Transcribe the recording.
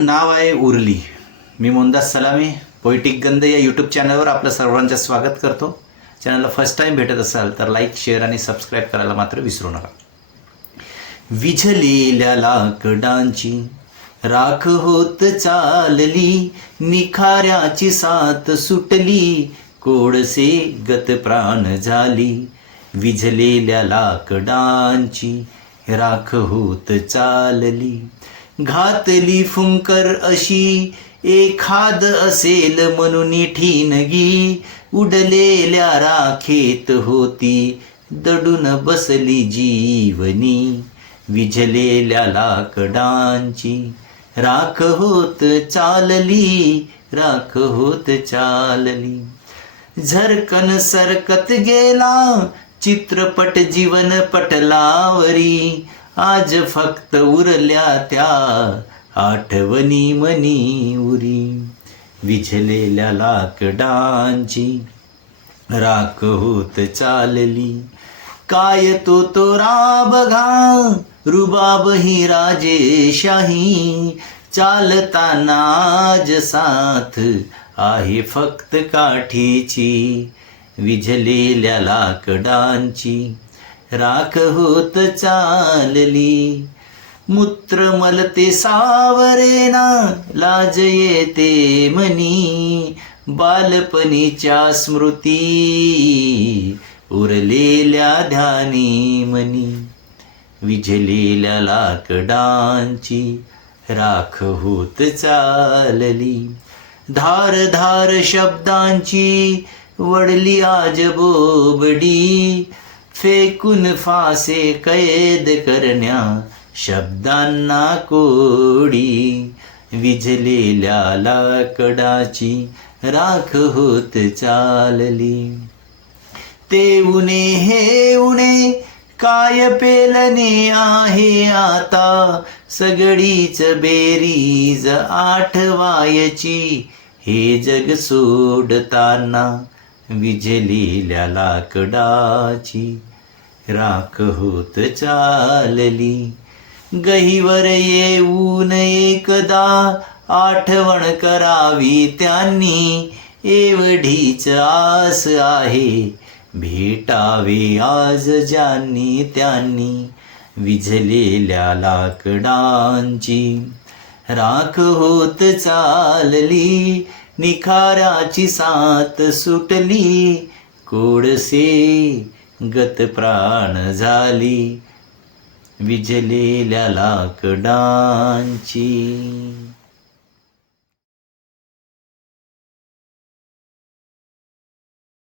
नाव आहे उरली. मी मोहनदास सलामी पोएटिक गंध या यूट्यूब चॅनलवर आपलं सर्वांचं स्वागत करतो. चॅनलला फर्स्ट टाईम भेटत असाल तर लाईक, शेअर आणि सबस्क्राईब करायला मात्र विसरू नका. विझलेल्या लाकडांची राख होत चालली, निखाऱ्याची साथ सुटली, कोडसे गत प्राण झाली. विझलेल्या लाकडांची राख होत चालली, घातली फुंकर अशी एखाद असेल म्हणून ठिणगी. उडलेल्या राखेत होती दडून बसली जीवनी. विझलेल्या लाकडांची राख होत चालली, राख होत चालली. झरकन सरकत गेला चित्रपट जीवन पटलावरी, आज फक्त उरल्या त्या आठवणी मनी उरी. विझलेल्या लाकडांची राख होत चालली, काय तो बघा रुबाब ही राजेशाही. चालताना आज साथ आहे फक्त काठीची. विझलेल्या लाकडांची राख होत चालली, मूत्र मलते सावरेना लाज येते मनी. बालपणीच्या स्मृती उरलेल्या ध्यानी मनी. विझलेल्या लाकडांची राख होत चालली, धार धार शब्दांची वडली आज बोबडी. फेकून फासे कैद करण्या शब्दांना कोडी. विझलेल्या लाकडाची राख होत चालली, ते उणे हे उणे काय पेलणे आहे आता. सगळीच बेरीज आठवायची हे जग सोडताना. विझलेल्या लाकडाची राख होत चालली, गहीवर येऊन एकदा आठवण करावी त्यांनी. एवढीच आस आहे भेटावे आज ज्यांनी त्यांनी. विझलेल्या लाकडांची राख होत चालली, निखाऱ्याची साथ सुटली, कोडसे गत प्राण झाली. विझलेल्या लाकडांची